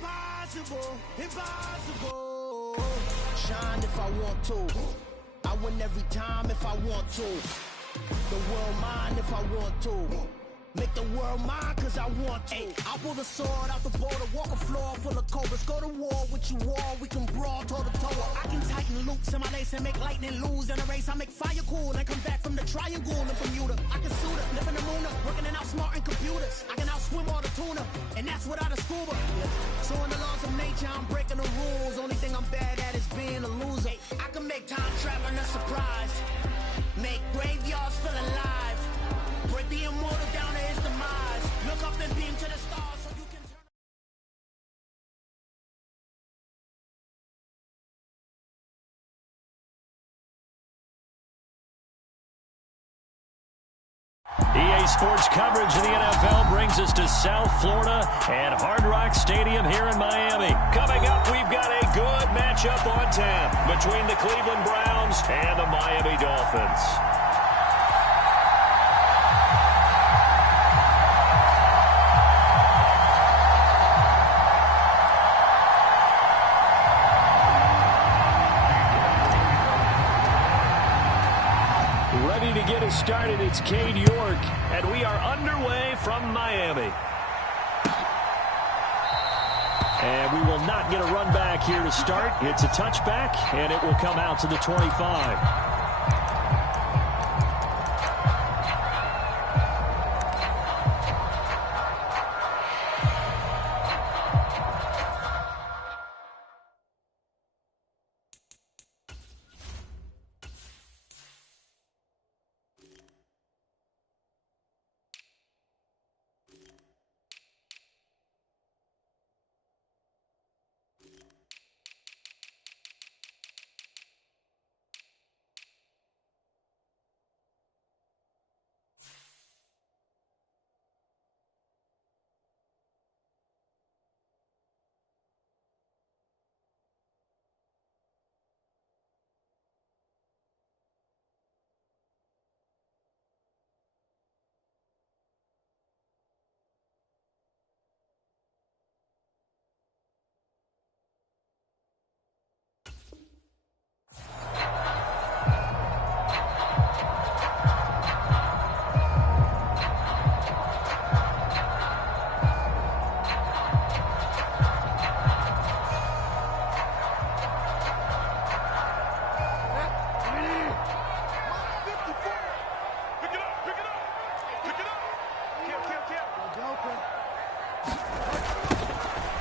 Impossible, impossible. Shine if I want to. I win every time if I want to. The world mine if I want to. Make the world mine cause I want to. I pull the sword out the border, walk a floor full of cobras. Go to war with you all, we can brawl toe to toe. I can tighten loops in my lace and make lightning lose in a race. I make fire cool and come back from the triangle in Bermuda. I can suit her, live in the moon, working and outsmarting computers. I can outswim all the tuna, and that's without a scuba. So in the laws of nature, I'm breaking the rules. Only thing I'm bad at is being a loser. I can make time traveling a surprise. Make graveyards feel alive. Break the immortal down to his demise. Look up and beam to the stars so you can EA Sports coverage of the NFL brings us to South Florida and Hard Rock Stadium here in Miami. Coming up, we've got a good matchup on tap between the Cleveland Browns and the Miami Dolphins. Ready to get us started, it's Cade York, and we are underway from Miami. And we will not get a run back here to start. It's a touchback, and it will come out to the 25.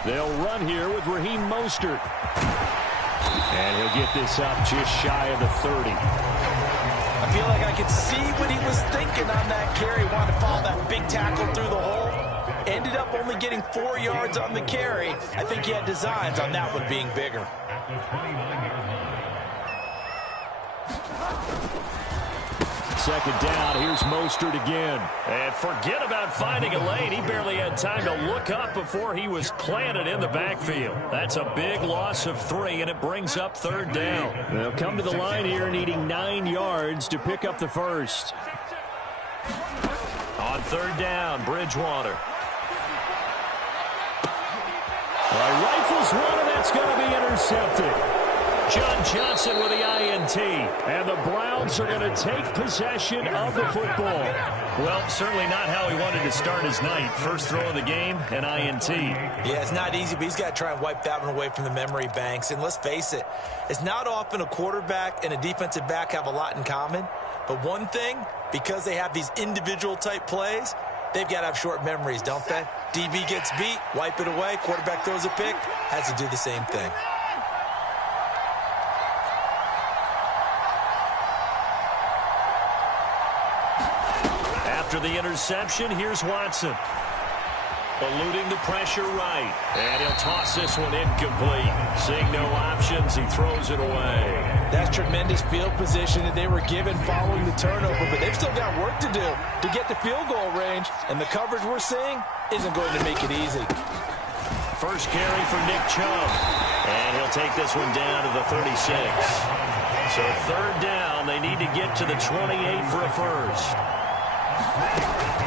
They'll run here with Raheem Mostert. And he'll get this up just shy of the 30. I feel like I could see what he was thinking on that carry. Wanted to follow that big tackle through the hole. Ended up only getting 4 yards on the carry. I think he had designs on that one being bigger. Second down, here's Mostert again. And forget about finding a lane. He barely had time to look up before he was planted in the backfield. That's a big loss of 3, and it brings up third down. They'll come to the line here needing 9 yards to pick up the first. On third down, Bridgewater. All right, rifles one, and that's going to be intercepted. John Johnson with the INT. And the Browns are going to take possession of the football. Well, certainly not how he wanted to start his night. First throw of the game, an INT. Yeah, it's not easy, but he's got to try and wipe that one away from the memory banks. And let's face it, it's not often a quarterback and a defensive back have a lot in common. But one thing, because they have these individual type plays, they've got to have short memories, don't they? DB gets beat, wipe it away, quarterback throws a pick, has to do the same thing. After the interception, here's Watson. Eluding the pressure right. And he'll toss this one incomplete. Seeing no options, he throws it away. That's tremendous field position that they were given following the turnover, but they've still got work to do to get the field goal range, and the coverage we're seeing isn't going to make it easy. First carry for Nick Chubb. And he'll take this one down to the 36. So third down, they need to get to the 28 for a first.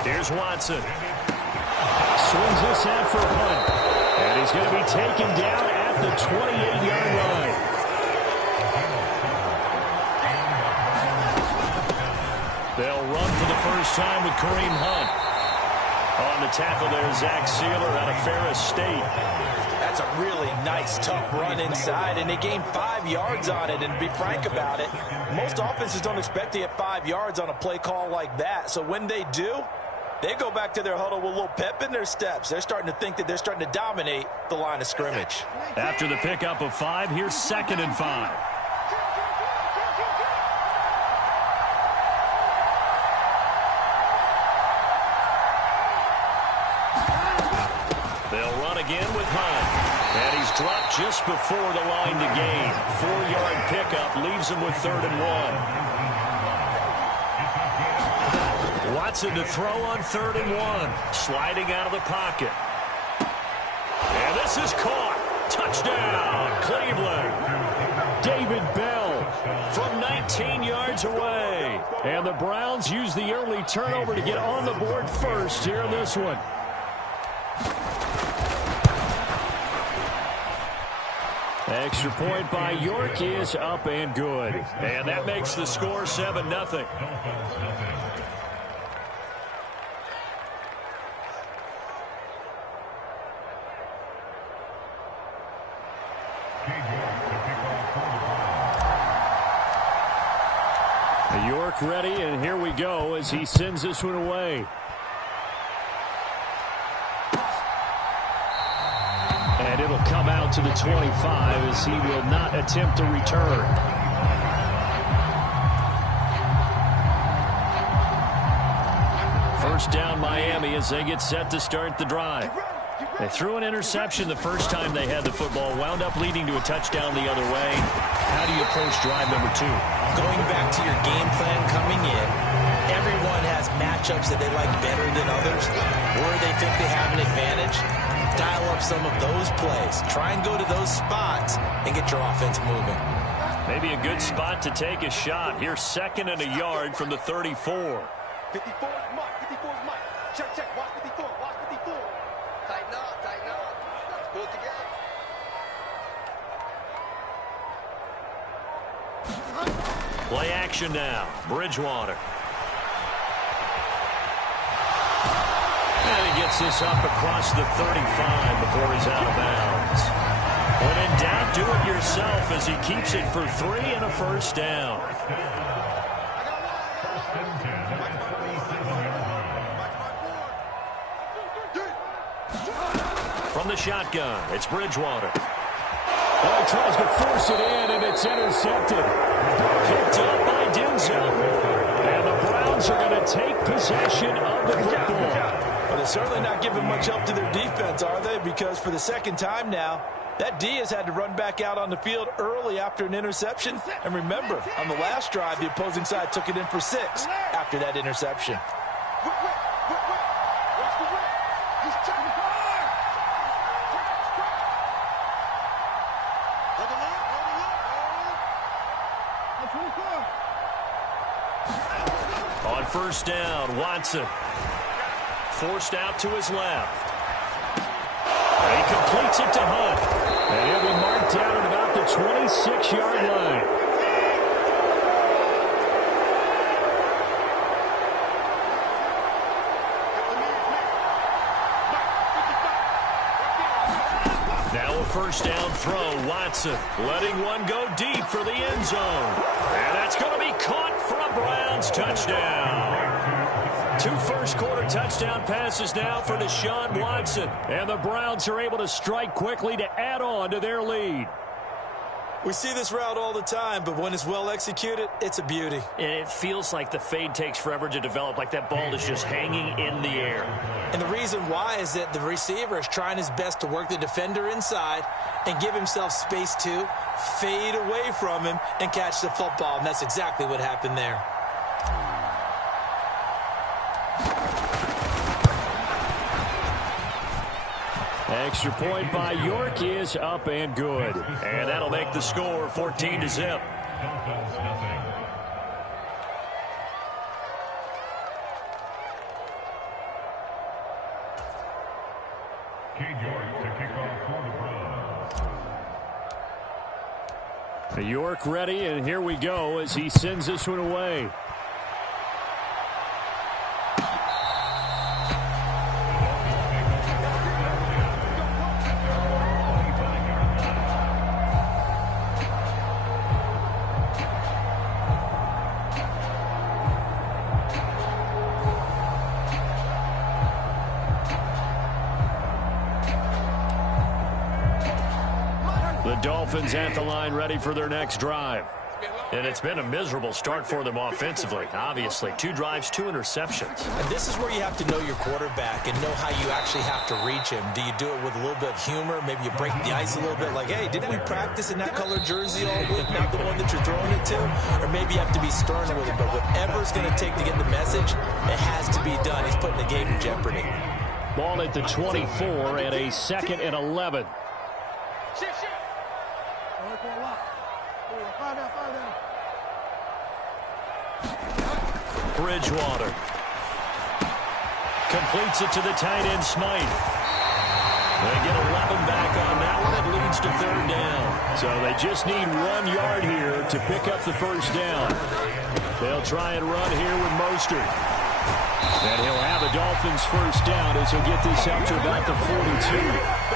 Here's Watson. Swings this out for a punt. And he's going to be taken down at the 28-yard line. They'll run for the first time with Kareem Hunt. On the tackle there, Zach Sealer out of Ferris State. That's a really nice, tough run inside, and they gained 5 yards on it. And to be frank about it, most offenses don't expect to get 5 yards on a play call like that. So when they do, they go back to their huddle with a little pep in their steps. They're starting to think that they're starting to dominate the line of scrimmage. After the pickup of 5, here's 2nd and 5. They'll run again with Hunt. And he's dropped just before the line to gain. 4-yard pickup leaves him with 3rd and 1. Watson to throw on 3rd and 1. Sliding out of the pocket. And this is caught. Touchdown, Cleveland. David Bell from 19 yards away. And the Browns use the early turnover to get on the board first here in this one. Extra point by York is up and good. And that makes the score 7-0. York ready, and here we go as he sends this one away. And it'll come out to the 25 as he will not attempt to return. First down Miami as they get set to start the drive. They threw an interception the first time they had the football, wound up leading to a touchdown the other way. How do you approach drive number 2? Going back to your game plan coming in, everyone has matchups that they like better than others, where they think they have an advantage. Dial up some of those plays. Try and go to those spots and get your offense moving. Maybe a good spot to take a shot. Here's 2nd and a yard from the 34. 54 is Marc. 54 is Marc. Check, check. Watch 54. Watch 54. Tighten up, tighten up. Let's pull it together. Play action now. Bridgewater. And he gets this up across the 35 before he's out of bounds. When in doubt, do it yourself as he keeps it for 3 and a first down. From the shotgun, it's Bridgewater. Oh, he tries to force it in, and it's intercepted. Picked up by Denzel. And the Browns are going to take possession of the football. Well, they're certainly not giving much help to their defense, are they? Because for the second time now, that D has had to run back out on the field early after an interception. And remember, on the last drive, the opposing side took it in for 6 after that interception. On first down, Watson. Forced out to his left. And he completes it to Hunt. And he'll be marked down at about the 26-yard line. Now a first down throw, Watson letting one go deep for the end zone. And that's going to be caught for a Browns touchdown. 2 first-quarter touchdown passes now for Deshaun Watson. And the Browns are able to strike quickly to add on to their lead. We see this route all the time, but when it's well executed, it's a beauty. And it feels like the fade takes forever to develop, like that ball is just hanging in the air. And the reason why is that the receiver is trying his best to work the defender inside and give himself space to fade away from him and catch the football. And that's exactly what happened there. Extra point by York is up and good. And that'll make the score 14-0. York ready, and here we go as he sends this one away. The Dolphins at the line ready for their next drive. And it's been a miserable start for them offensively. Obviously, 2 drives, 2 interceptions. And this is where you have to know your quarterback and know how you actually have to reach him. Do you do it with a little bit of humor? Maybe you break the ice a little bit like, hey, didn't we practice in that colored jersey all week, not the one that you're throwing it to? Or maybe you have to be stern with him. But whatever it's going to take to get the message, it has to be done. He's putting the game in jeopardy. Ball at the 24 and a 2nd and 11. Bridgewater completes it to the tight end Smythe. They get 11 back on that one. It leads to 3rd down. So they just need 1 yard here to pick up the 1st down. They'll try and run here with Mostert. And he'll have a Dolphins 1st down as he'll get this out to about the 42.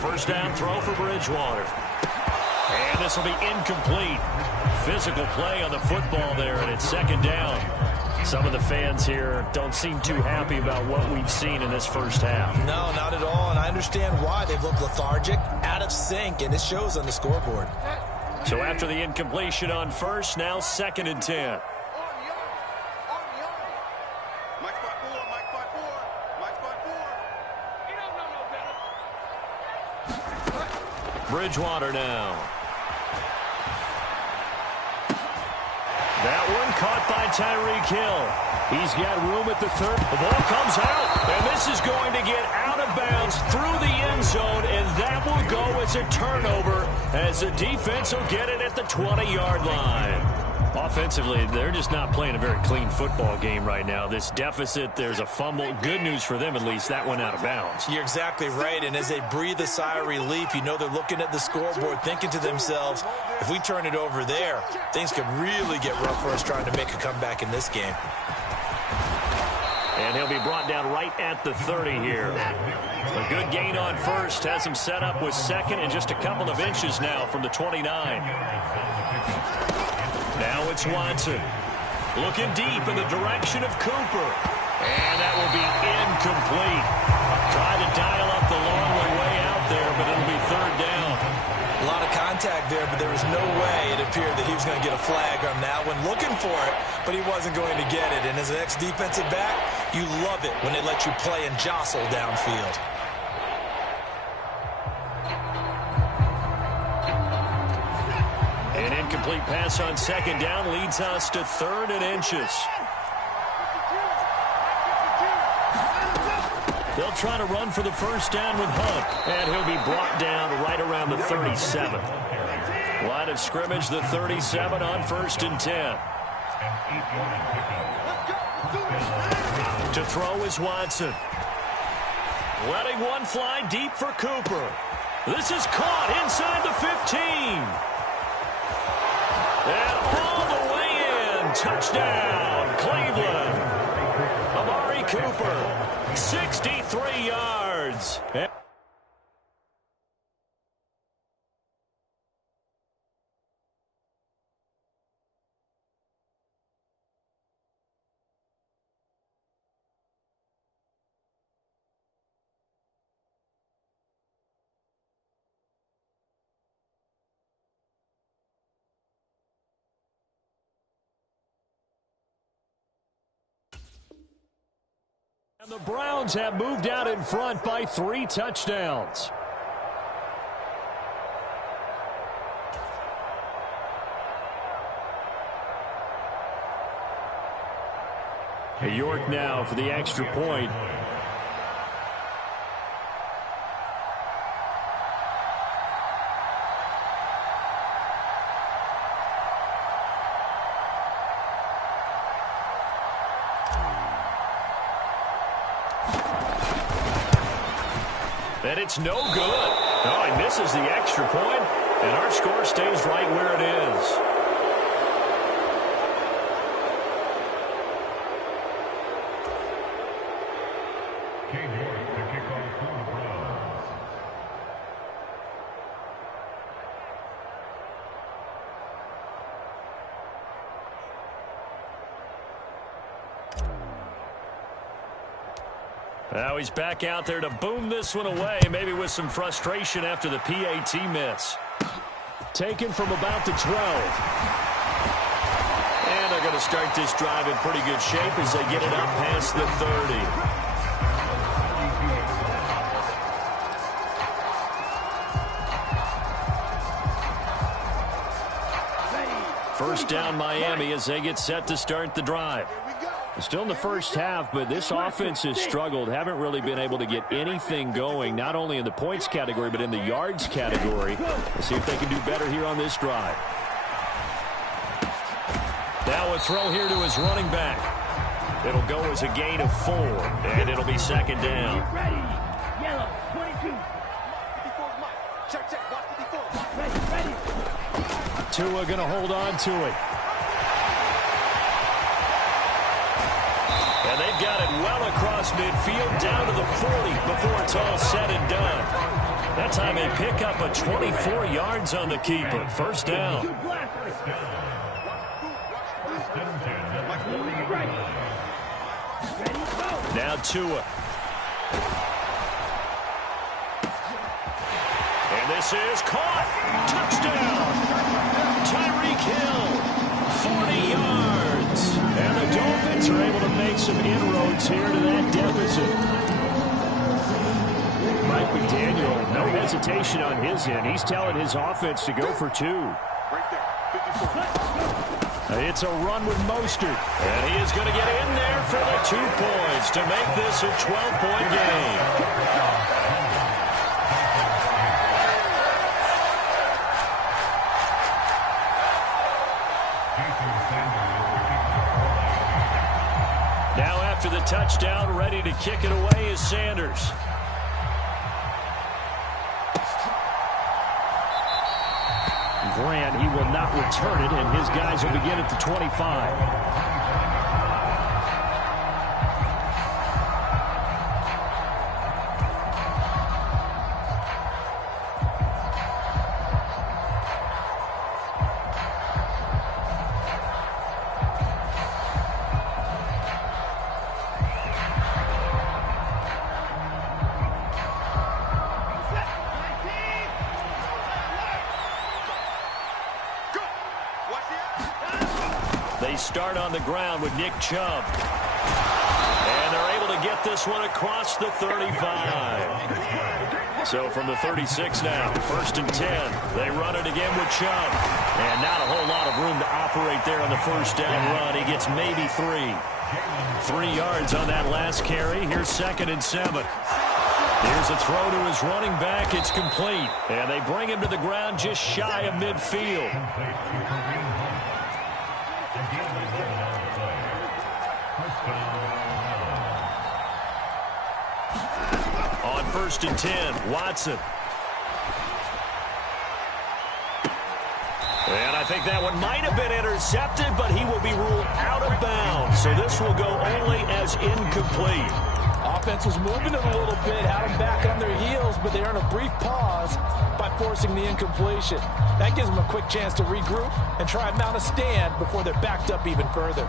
First down throw for Bridgewater. And this will be incomplete. Physical play on the football there, and it's 2nd down. Some of the fans here don't seem too happy about what we've seen in this first half. No, not at all, and I understand why. They've looked lethargic, out of sync, and it shows on the scoreboard. So after the incompletion on first, now 2nd and 10. Bridgewater now. That one caught by Tyreek Hill. He's got room at the 3rd. The ball comes out, and this is going to get out of bounds through the end zone, and that will go as a turnover as the defense will get it at the 20-yard line. Offensively, they're just not playing a very clean football game right now. This deficit, there's a fumble. Good news for them, at least. That went out of bounds. You're exactly right, and as they breathe a sigh of relief, you know they're looking at the scoreboard, thinking to themselves, if we turn it over there, things could really get rough for us trying to make a comeback in this game. And he'll be brought down right at the 30 here. A good gain on first has him set up with 2nd and just a couple of inches now from the 29. Now it's Watson. Looking deep in the direction of Cooper. And that will be incomplete. Tried to dial up the long way out there, but it'll be 3rd down. A lot of contact there, but there was no way it appeared that he was going to get a flag on that one. Looking for it, but he wasn't going to get it. And as an ex-defensive back, you love it when they let you play and jostle downfield. An incomplete pass on 2nd down leads us to 3rd and inches. They'll try to run for the 1st down with Hunt, and he'll be brought down right around the 37. Line of scrimmage, the 37 on 1st and 10. To throw is Watson. Letting one fly deep for Cooper. This is caught inside the 15. And all the way in. Touchdown, Cleveland. Amari Cooper, 63 yards. And the Browns have moved out in front by 3 touchdowns. York now for the extra point. And it's no good. Oh, he misses the extra point, and our score stays right where it is. Now he's back out there to boom this one away, maybe with some frustration after the PAT miss. Taken from about the 12. And they're going to start this drive in pretty good shape as they get it up past the 30. First down Miami as they get set to start the drive. Still in the first half, but this offense has struggled. Haven't really been able to get anything going, not only in the points category, but in the yards category. Let's see if they can do better here on this drive. Now a throw here to his running back. It'll go as a gain of 4, and it'll be second down. Ready. Yellow, 22. Check, check. Watch 54. Tua going to hold on to it. And they've got it well across midfield, down to the 40 before it's all said and done. That time they pick up a 24 yards on the keeper. First down. Now Tua. And this is caught. Touchdown. Tyreek Hill. 40 yards. And the Dolphins are able to make some inroads here to that deficit. Mike McDaniel, no hesitation on his end. He's telling his offense to go for 2. It's a run with Mostert. And he is going to get in there for the 2 points to make this a 12-point game. Now after the touchdown, ready to kick it away is Sanders. Grant, he will not return it, and his guys will begin at the 25. They start on the ground with Nick Chubb. And they're able to get this one across the 35. So from the 36 now, 1st and 10. They run it again with Chubb. And not a whole lot of room to operate there on the first down run. He gets maybe 3. 3 yards on that last carry. Here's 2nd and 7. Here's a throw to his running back. It's complete. And they bring him to the ground just shy of midfield. On 1st and 10, Watson. And I think that one might have been intercepted, but he will be ruled out of bounds. So this will go only as incomplete. Offense was moving it a little bit, had them back on their heels, but they earned a brief pause by forcing the incompletion. That gives them a quick chance to regroup and try and mount a stand before they're backed up even further.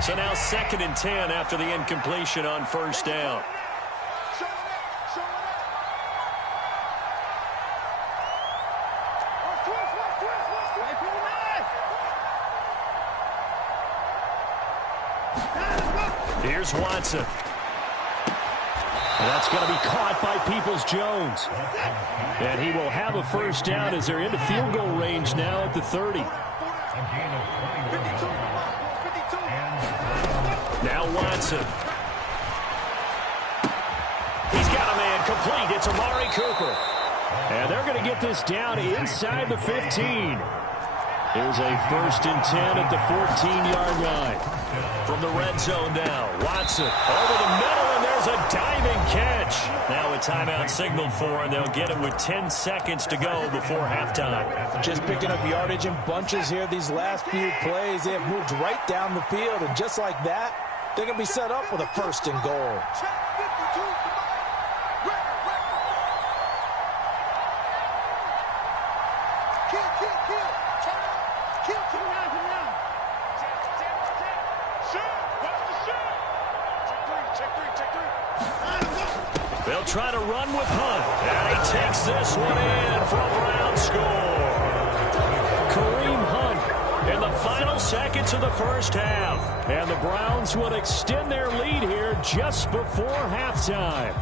So now 2nd and 10 after the incompletion on 1st down. Here's Watson. And that's going to be caught by Peoples-Jones. And he will have a first down as they're into field goal range now at the 30. Now Watson. He's got a man complete. It's Amari Cooper. And they're going to get this down inside the 15. Here's a 1st and 10 at the 14-yard line. From the red zone now, Watson over the middle, and there's a diving catch. Now a timeout signaled for, and they'll get it with 10 seconds to go before halftime. Just picking up yardage in bunches here these last few plays. They have moved right down the field, and just like that, they're going to be set up with a 1st and goal. They'll try to run with Hunt, and he takes this one in for a Brown score. Kareem Hunt in the final seconds of the first half. And the Browns will extend their lead here just before halftime.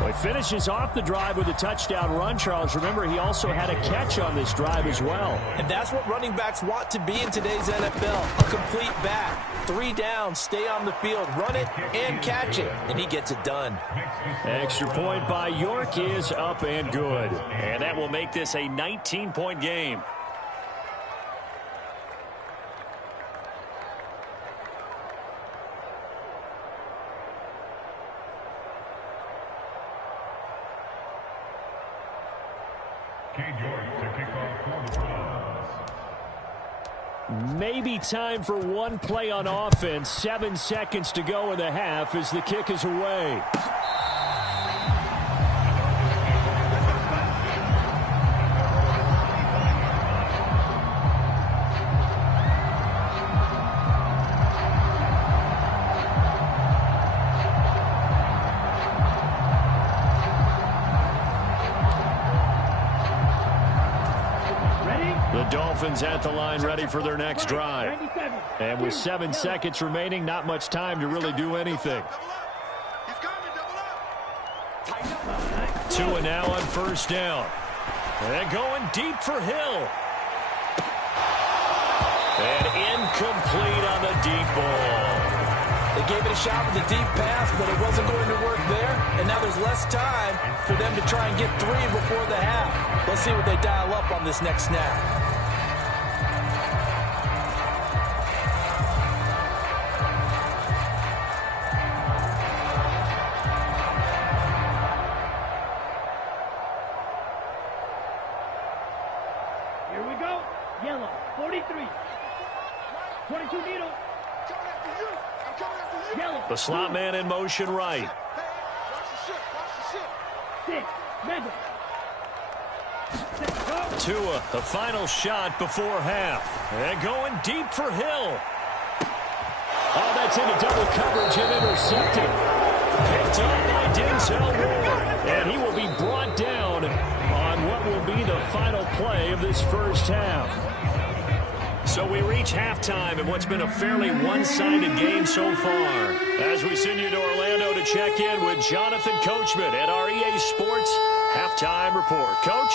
Well, he finishes off the drive with a touchdown run, Charles. Remember, he also had a catch on this drive as well. And that's what running backs want to be in today's NFL. A complete back. 3 downs, stay on the field, run it, and catch it. And he gets it done. Extra point by York is up and good. And that will make this a 19-point game. Maybe time for one play on offense. 7 seconds to go in the half as the kick is away. The Dolphins at the line ready for their next drive. And with 7 seconds remaining, not much time to really do anything. Tua now on 1st down. And going deep for Hill. And incomplete on the deep ball. They gave it a shot with a deep pass, but it wasn't going to work there. And now there's less time for them to try and get 3 before the half. Let's see what they dial up on this next snap. Here we go. Yellow, 43. 22 needle. Yellow. The slot man in motion right. 6. Mega. Tua, the final shot before half. And going deep for Hill. Oh, that's into double coverage and intercepted. Picked up by Denzel Ward. And he will be brought down on what will be the final play of this first half. So we reach halftime in what's been a fairly one-sided game so far. As we send you to Orlando to check in with Jonathan Coachman at our EA Sports Halftime Report. Coach?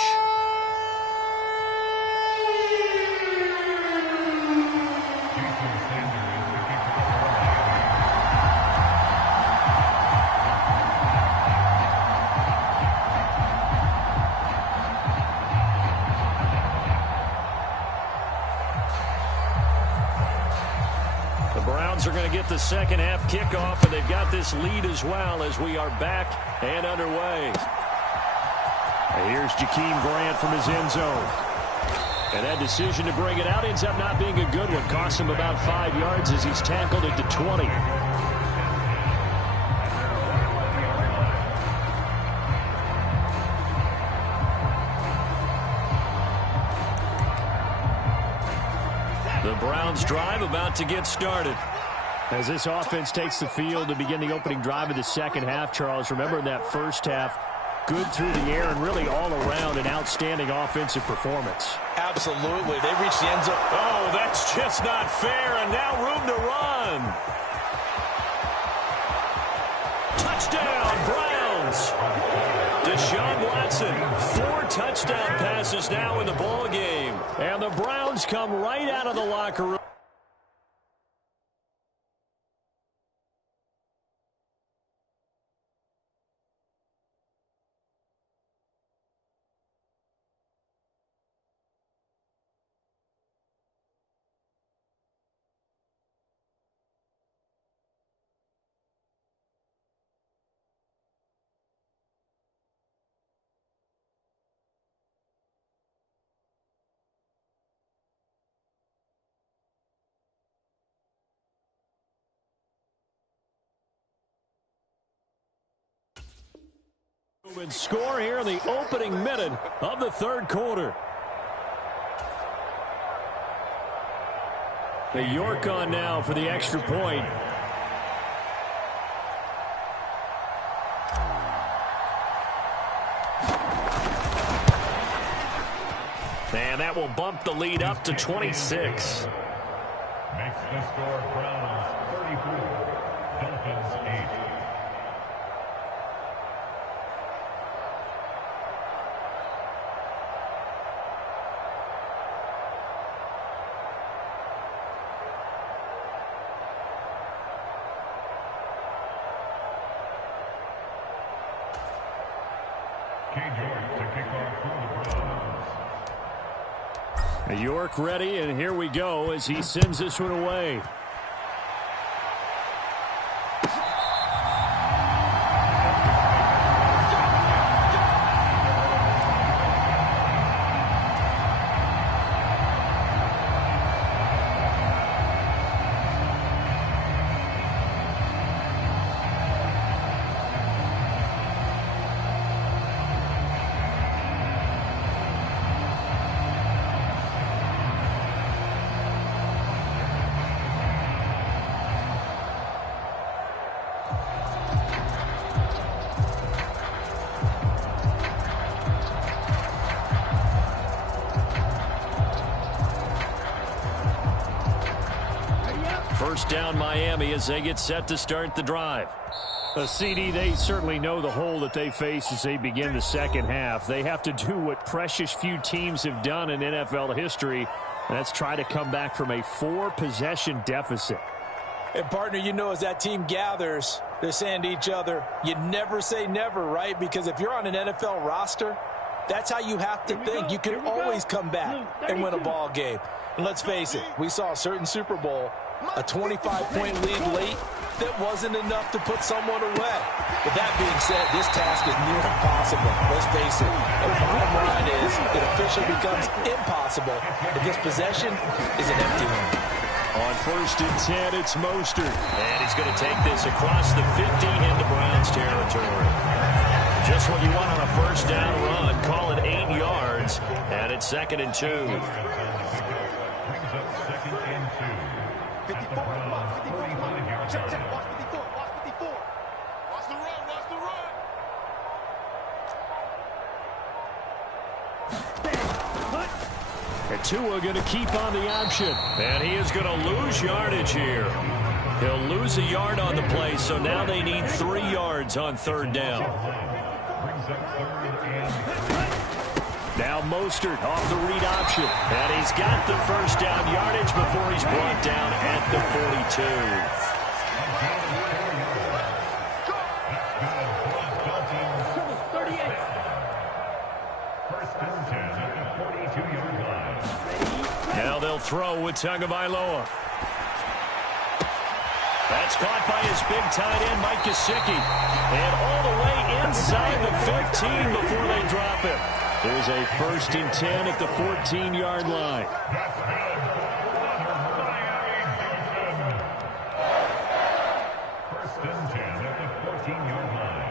Are going to get the second half kickoff, and they've got this lead as well as we are back and underway. And here's Jakeem Grant from his end zone. And that decision to bring it out ends up not being a good one. Cost him about 5 yards as he's tackled at the 20. The Browns drive about to get started. As this offense takes the field to begin the opening drive of the second half, Charles, remember in that first half, good through the air and really all around an outstanding offensive performance. Absolutely. They reached the end zone. Oh, that's just not fair, and now room to run. Touchdown, Browns. Deshaun Watson, 4 touchdown passes now in the ball game. And the Browns come right out of the locker room. And score here in the opening minute of the third quarter. The York on now for the extra point. And that will bump the lead up to 26. Makes the score Browns 34, Dolphins 8. York ready, and here we go as he sends this one away. First down Miami as they get set to start the drive. CD, they certainly know the hole that they face as they begin the second half. They have to do what precious few teams have done in NFL history, and that's try to come back from a 4-possession deficit. And, partner, you know, as that team gathers, they're saying to each other, you never say never, right? Because if you're on an NFL roster, that's how you have to think. You can always come back and win a ball game. And let's face it, we saw a certain Super Bowl, a 25-point lead late that wasn't enough to put someone away. But that being said, this task is near impossible. Let's face it. The bottom line is it officially becomes impossible if this possession is an empty one. On 1st and 10, it's Mostert. And he's going to take this across the 50 into Browns territory. Just what you want on a first down run. Call it 8 yards. And it's 2nd and 2. Brings up 2nd and 2. 54, Marc, 54. Check, check, watch 54, watch 54. Watch the run, watch the run. And Tua going to keep on the option. And he is going to lose yardage here. He'll lose a yard on the play, so now they need 3 yards on 3rd down. Brings up 3rd and 3. Now Mostert off the read option. And he's got the first down yardage before he's brought down at the 42. First and 10 at the 42-yard line. Now they'll throw with Tagovailoa. That's caught by his big tight end, Mike Gesicki. And all the way inside the 15 before they drop him. There's a 1st and 10 at the 14-yard line. First and 10 at the 14-yard line.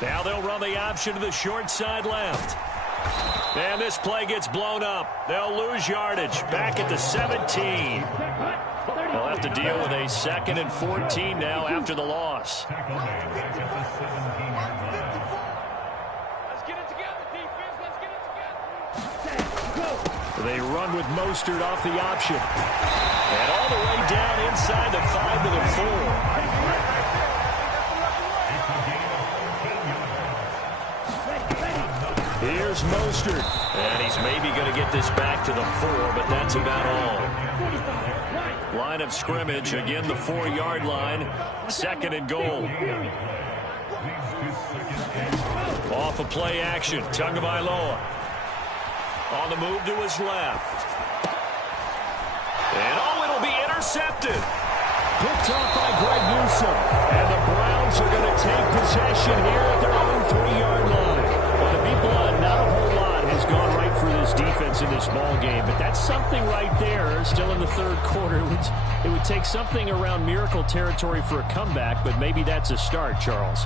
Now they'll run the option to the short side left. And this play gets blown up. They'll lose yardage. Back at the 17. They'll have to deal with a 2nd and 14 now after the loss. Tackle made back at the 17-yard line. Let's get it together, defense. Let's get it together. They run with Mostert off the option. And all the way down inside the 5 to the 4. Here's Mostert. And he's maybe going to get this back to the 4, but that's about all. Line of scrimmage, again the 4-yard line. 2nd and goal. Off a play action, Tagovailoa. On the move to his left. And oh, it'll be intercepted. Picked off by Greg Newsome. And the Browns are going to take possession here at their own 3-yard line. Well, to be blunt, not a whole lot has gone right for this defense points in this ball game, but that's something right there. Still in the third quarter. It would take something around miracle territory for a comeback, but maybe that's a start, Charles.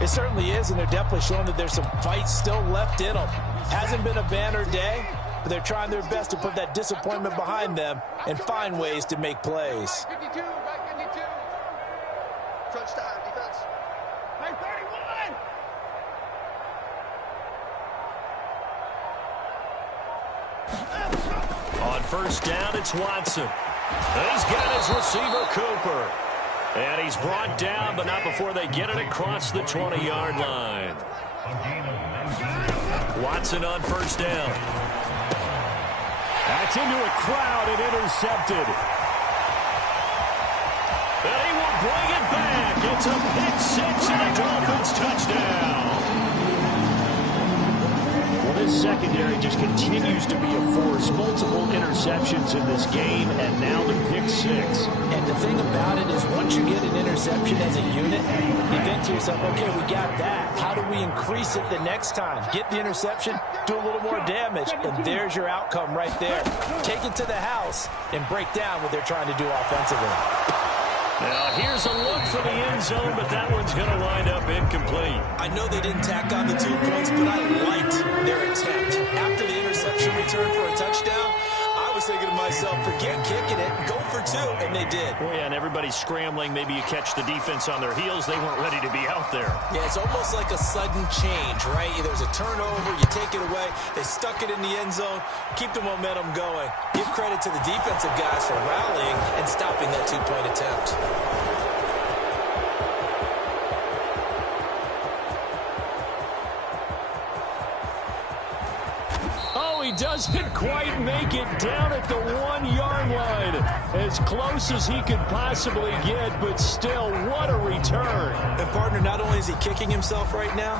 It certainly is, and they're definitely showing that there's some fight still left in them. Hasn't been a banner day, but they're trying their best to put that disappointment behind them and find ways to make plays. Right 52, right 52. Crunch time, defense. Right 31. On first down, it's Watson. He's got his receiver, Cooper. And he's brought down, but not before they get it across the 20-yard line. Watson on first down. That's into a crowd and intercepted. And he will bring it back. It's a pick six and a Dolphins touchdown. Well, this secondary just continues to be a force. Multiple interceptions in this game, and now the pick six. And the thing about it is once you get an interception as a unit, you think to yourself, okay, we got that. How do we increase it the next time? Get the interception, do a little more damage, and there's your outcome right there. Take it to the house and break down what they're trying to do offensively. Now, here's a look for the end zone, but that one's going to wind up incomplete. I know they didn't tack on the 2 points, but I liked their attempt. After the interception return for a touchdown, I was thinking to myself, forget kicking it, go for 2, and they did. Oh, yeah, and everybody's scrambling. Maybe you catch the defense on their heels. They weren't ready to be out there. Yeah, it's almost like a sudden change, right? There's a turnover, you take it away. They stuck it in the end zone, keep the momentum going. Give credit to the defensive guys for rallying and stopping that 2-point attempt. He doesn't quite make it down at the 1-yard line. As close as he could possibly get, but still, what a return. And, partner, not only is he kicking himself right now,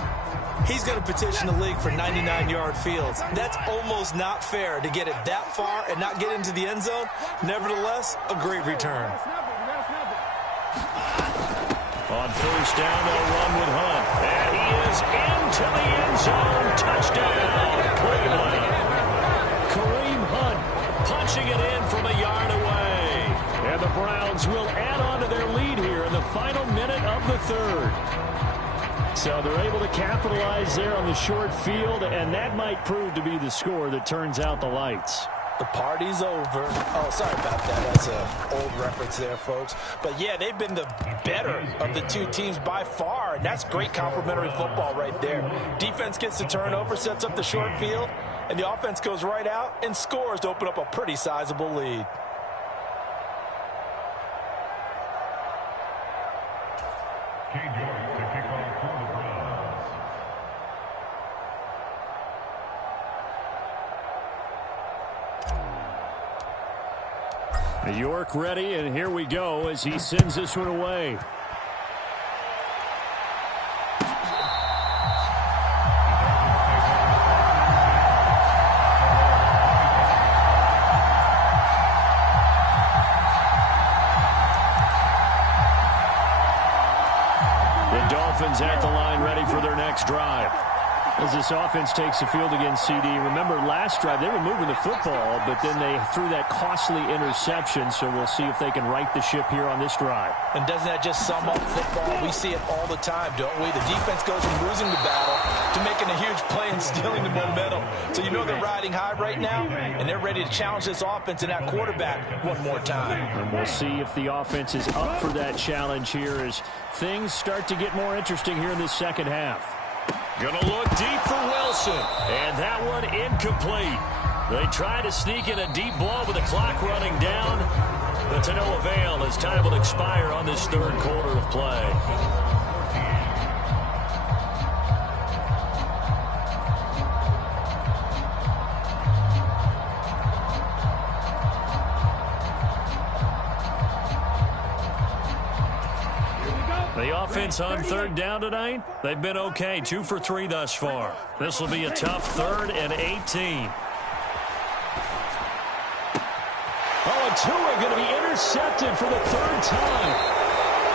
he's going to petition the league for 99-yard fields. That's almost not fair to get it that far and not get into the end zone. Nevertheless, a great return. On first down, they'll run with Hunt. And he is into the end zone. Touchdown, Cleveland. Kareem Hunt punching it in from a yard away. And the Browns will add on to their lead here in the final minute of the third. So they're able to capitalize there on the short field, and that might prove to be the score that turns out the lights. The party's over. Oh, sorry about that. That's an old reference there, folks. But, yeah, they've been the better of the 2 teams by far, and that's great complimentary football right there. Defense gets the turnover, sets up the short field, and the offense goes right out and scores to open up a pretty sizable lead. York ready, and here we go as he sends this one away. The Dolphins at the line ready for their next drive. As this offense takes the field against CD. Remember, last drive, they were moving the football, but then they threw that costly interception, so we'll see if they can right the ship here on this drive. And doesn't that just sum up football? We see it all the time, don't we? The defense goes from losing the battle to making a huge play and stealing the momentum. So you know they're riding high right now, and they're ready to challenge this offense and that quarterback one more time. And we'll see if the offense is up for that challenge here as things start to get more interesting here in this second half. Gonna look deep for Wilson. And that one incomplete. They try to sneak in a deep ball with the clock running down. But to no avail as time will expire on this third quarter of play. The offense on third down tonight, they've been okay. 2 for 3 thus far. This will be a tough 3rd and 18. Oh, and Tua going to be intercepted for the 3rd time.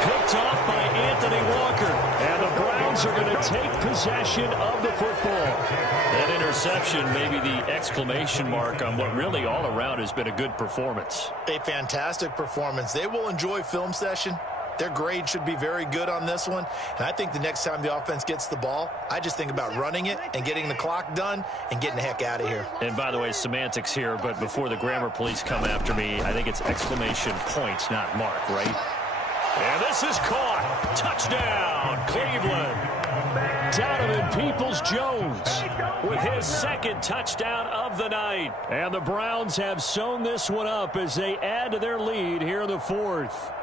Picked off by Anthony Walker. And the Browns are going to take possession of the football. That interception, maybe the exclamation mark on what really all around has been a good performance. A fantastic performance. They will enjoy film session. Their grade should be very good on this one. And I think the next time the offense gets the ball, I just think about running it and getting the clock done and getting the heck out of here. And by the way, semantics here, but before the grammar police come after me, I think it's exclamation points, not mark, right? And this is caught. Touchdown, Cleveland. Donovan Peoples-Jones with his second touchdown of the night. And the Browns have sewn this one up as they add to their lead here in the fourth.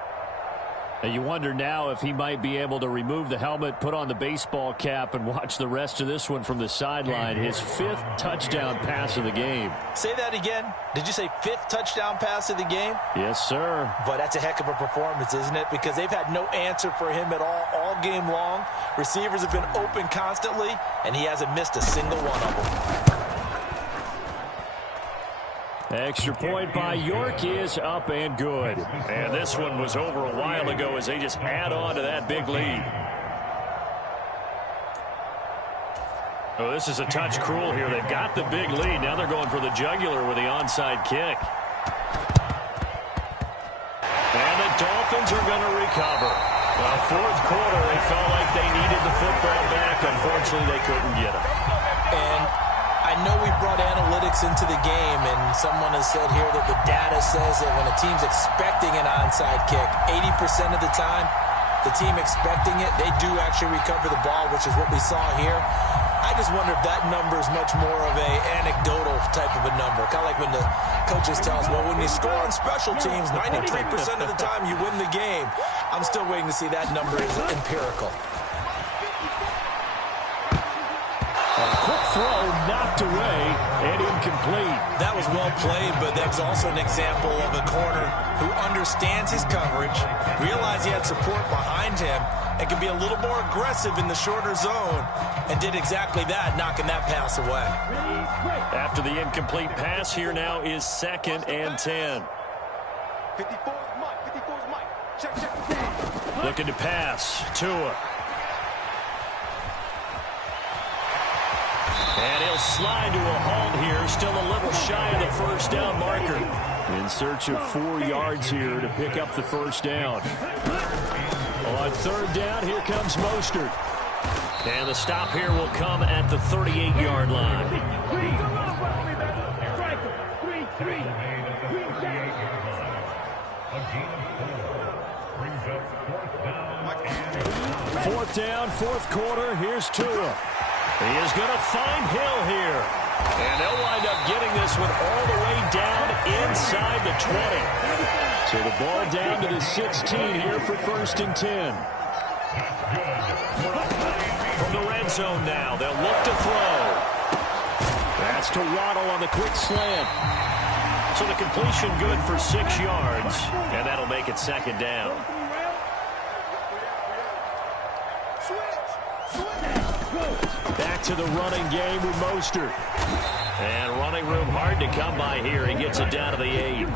And you wonder now if he might be able to remove the helmet, put on the baseball cap, and watch the rest of this one from the sideline. His fifth touchdown pass of the game. Say that again. Did you say fifth touchdown pass of the game? Yes, sir. But that's a heck of a performance, isn't it? Because they've had no answer for him at all game long. Receivers have been open constantly, and he hasn't missed a single one of them. Extra point by York is up and good. And this one was over a while ago as they just add on to that big lead. Oh, this is a touch cruel here. They've got the big lead. Now they're going for the jugular with the onside kick. And the Dolphins are going to recover. Well, fourth quarter, they felt like they needed the football back. Unfortunately, they couldn't get it. And I know we brought analytics into the game, and someone has said here that the data says that when a team's expecting an onside kick, 80% of the time, the team expecting it, they do actually recover the ball, which is what we saw here. I just wonder if that number is much more of a anecdotal type of a number. Kind of like when the coaches tell us, well, when you score on special teams, 93% of the time you win the game. I'm still waiting to see that number is empirical. Quick throw knocked away and incomplete. That was well played, but that's also an example of a corner who understands his coverage, realized he had support behind him, and can be a little more aggressive in the shorter zone, and did exactly that, knocking that pass away. After the incomplete pass, here now is 2nd and 10. 54 is Mike. 54 is Mike. Check. Looking to pass. Tua. And he'll slide to a halt here. Still a little shy of the first down marker. In search of 4 yards here to pick up the first down. On 3rd down, here comes Mostert. And the stop here will come at the 38-yard line. Fourth down, 4th quarter. Here's Tua. He is going to find Hill here. And they'll wind up getting this one all the way down inside the 20. So the ball down to the 16 here for 1st and 10. From the red zone now, they'll look to throw. That's to Waddle on the quick slant. So the completion good for 6 yards. And that'll make it 2nd down. Back to the running game with Mostert. And running room hard to come by here. He gets it down to the 8.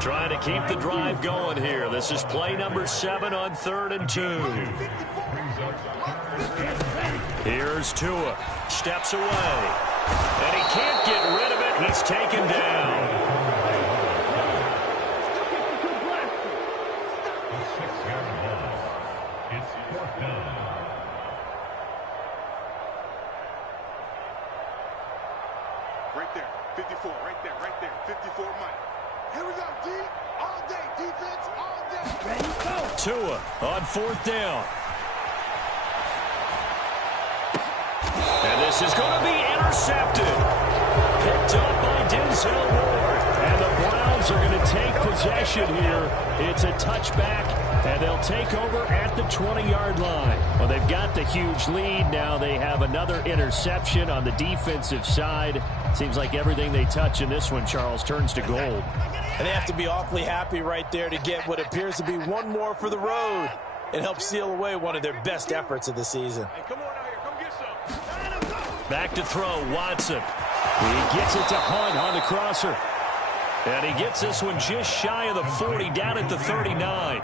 Trying to keep the drive going here. This is play number 7 on 3rd and 2. Here's Tua. Steps away. And he can't get rid of it. He's taken down. Right there. 54. Right there. 54 Mike. Here we go, D. All day. Defense all day. Ready, go. Tua on 4th down. And this is going to be intercepted. Picked up by Denzel Ward. And the Browns are going to take possession here. It's a touchback, and they'll take over at the 20-yard line. Well, they've got the huge lead. Now they have another interception on the defensive side. Seems like everything they touch in this one, Charles, turns to gold. And they have to be awfully happy right there to get what appears to be one more for the road. It helps seal away one of their best efforts of the season. Hey, come on out here. Come get some. Back to throw, Watson. He gets it to Hunt on the crosser. And he gets this one just shy of the 40, down at the 39.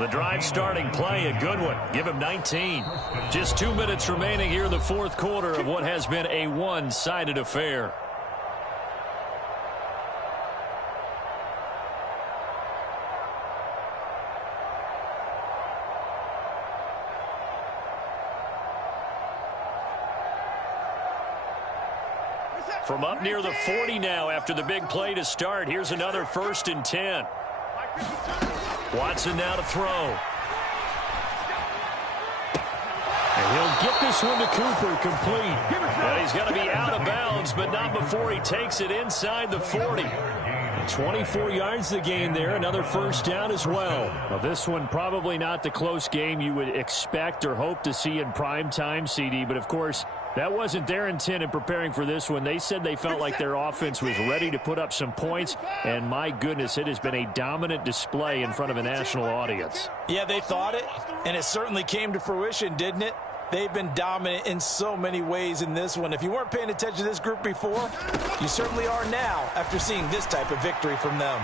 The drive starting play, a good one. Give him 19. Just 2 minutes remaining here in the fourth quarter of what has been a one-sided affair. From up near the 40 now after the big play to start. Here's another 1st and 10. Watson now to throw. And he'll get this one to Cooper complete. Well, he's got to be out of bounds, but not before he takes it inside the 40. 24 yards the gain there. Another 1st down as well. Well, this one probably not the close game you would expect or hope to see in prime time, CD. But, of course, that wasn't their intent in preparing for this one. They said they felt like their offense was ready to put up some points. And, my goodness, it has been a dominant display in front of a national audience. Yeah, they thought it, and it certainly came to fruition, didn't it? They've been dominant in so many ways in this one. If you weren't paying attention to this group before, you certainly are now after seeing this type of victory from them.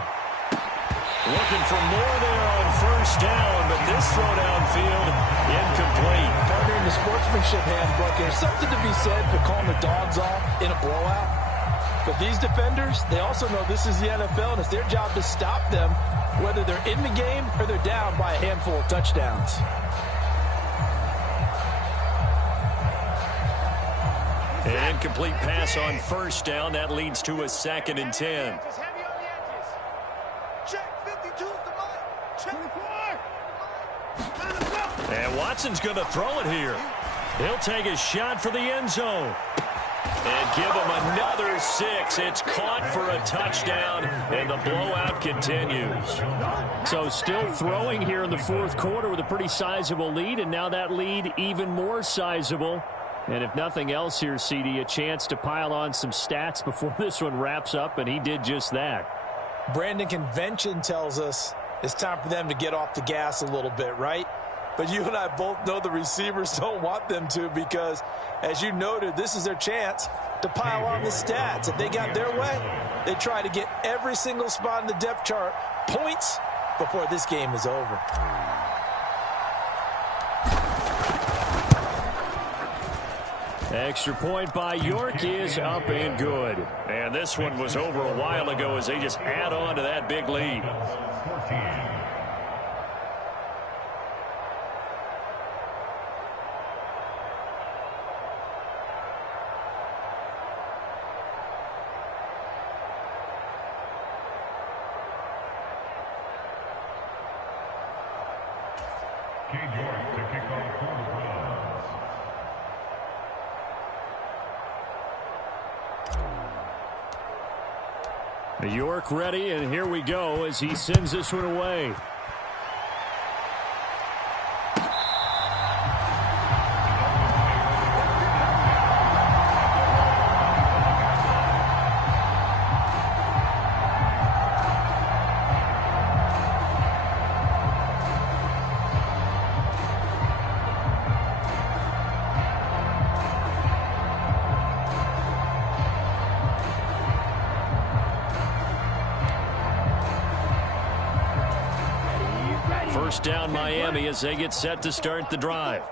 Looking for more there on 1st down, but this throw downfield incomplete. Partner, in the sportsmanship handbook, there's something to be said for calling the dogs off in a blowout. But these defenders, they also know this is the NFL, and it's their job to stop them, whether they're in the game or they're down by a handful of touchdowns. An incomplete pass on 1st down. That leads to a 2nd and 10. And Watson's going to throw it here. He'll take a shot for the end zone. And give him another 6. It's caught for a touchdown, and the blowout continues. So still throwing here in the fourth quarter with a pretty sizable lead, and now that lead even more sizable. And if nothing else here, CD, a chance to pile on some stats before this one wraps up, and he did just that. Brandon, convention tells us it's time for them to get off the gas a little bit, right? But you and I both know the receivers don't want them to because, as you noted, this is their chance to pile on the stats. If they got their way, they try to get every single spot in the depth chart points before this game is over. Extra point by York is up and good. And this one was over a while ago as they just add on to that big lead. 14. York ready, and here we go as he sends this one away. First down Miami as they get set to start the drive.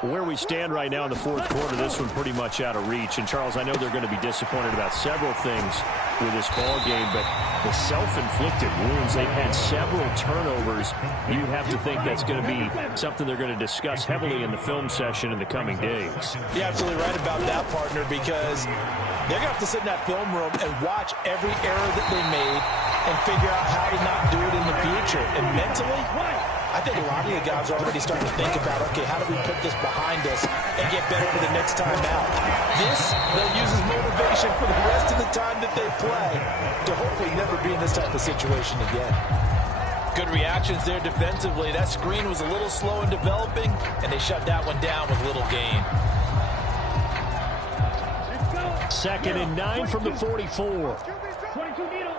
Where we stand right now in the fourth quarter, this one pretty much out of reach. And, Charles, I know they're going to be disappointed about several things with this ball game, but the self-inflicted wounds, they've had several turnovers. You have to think that's going to be something they're going to discuss heavily in the film session in the coming days. You're absolutely right about that, partner, because they're going to have to sit in that film room and watch every error that they made and figure out how to not do it in the future. And mentally, I think a lot of the guys are already starting to think about, okay, how do we put this behind us and get better for the next time out? This, they'll use as motivation for the rest of the time that they play to hopefully never be in this type of situation again. Good reactions there defensively. That screen was a little slow in developing, and they shut that one down with little gain. 2nd and 9 from the 44. 22 needle.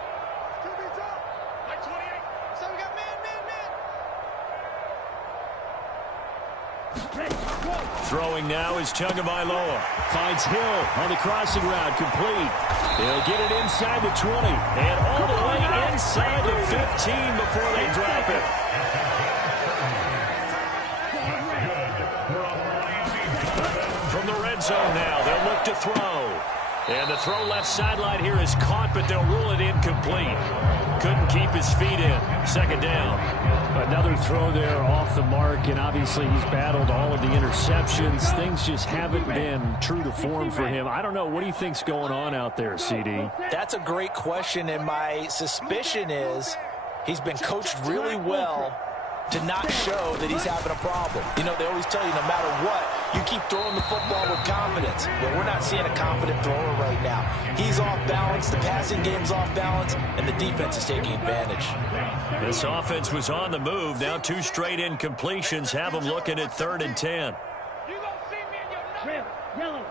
Throwing now is Tagovailoa. Finds Hill on the crossing route, complete. They'll get it inside the 20. And all the way inside the 15 before they drop it. zone now. They'll look to throw. And the throw left sideline here is caught, but they'll rule it incomplete. Couldn't keep his feet in. Second down. Another throw there off the mark, and obviously he's battled all of the interceptions. Things just haven't been true to form for him. I don't know. What do you think's going on out there, CD? That's a great question, and my suspicion is he's been coached really well to not show that he's having a problem. You know, they always tell you no matter what, you keep throwing the football with confidence. But we're not seeing a confident thrower right now. He's off balance, the passing game's off balance, and the defense is taking advantage. This offense was on the move. Now 2 straight incompletions have them looking at 3rd and 10. You gonna see me in your nightmares. Yellow.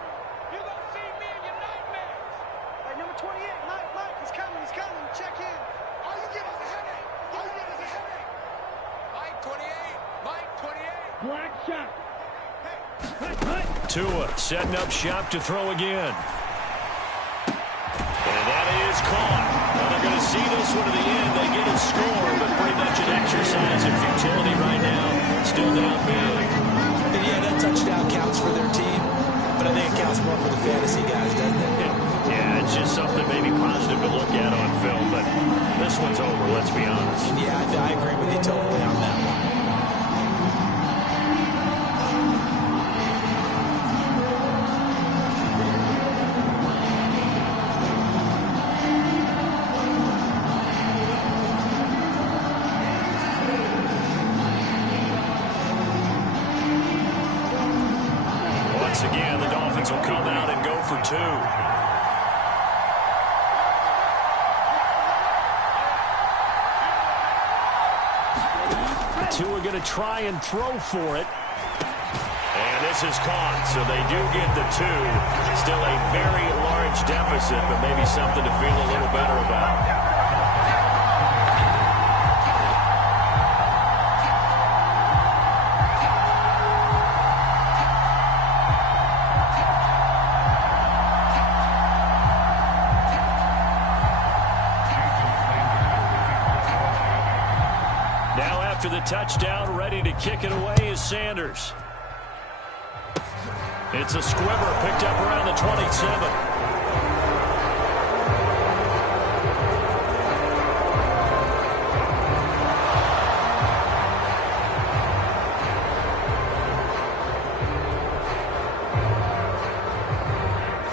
You gonna see me in your nightmares. Hey, number 28, Mike, he's coming, check in. All you get is a headache. Mike 28. Mike 28. Black shot. Tua setting up shop to throw again. And that is caught. Well, they're going to see this one to the end. They get a score, but pretty much an exercise of futility right now. Still down big. And yeah, that touchdown counts for their team, but I think it counts more for the fantasy guys, doesn't it? Yeah, it's just something maybe positive to look at on film, but this one's over, let's be honest. Yeah, I agree with you totally on that one. Once again, the Dolphins will come out and go for 2. Tua going to try and throw for it. And this is caught, so they do get the 2. Still a very large deficit, but maybe something to feel a little better about. After the touchdown, ready to kick it away is Sanders. It's a squibber picked up around the 27.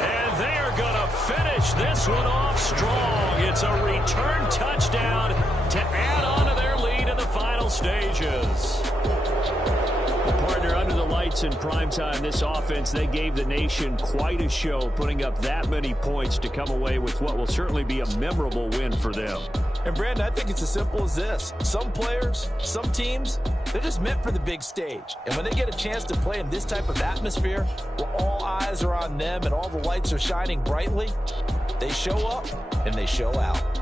And they are going to finish this one off strong. It's a return touchdown to add on to their lead in the final stages. Partner, under the lights in primetime, this offense, they gave the nation quite a show, putting up that many points to come away with what will certainly be a memorable win for them. And, Brandon, I think it's as simple as this. Some players, some teams, they're just meant for the big stage. And when they get a chance to play in this type of atmosphere, where all eyes are on them and all the lights are shining brightly, they show up and they show out.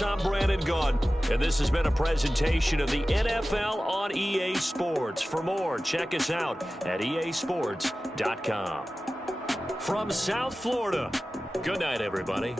I'm Brandon Gunn, and this has been a presentation of the NFL on EA Sports. For more, check us out at easports.com. From South Florida, good night, everybody.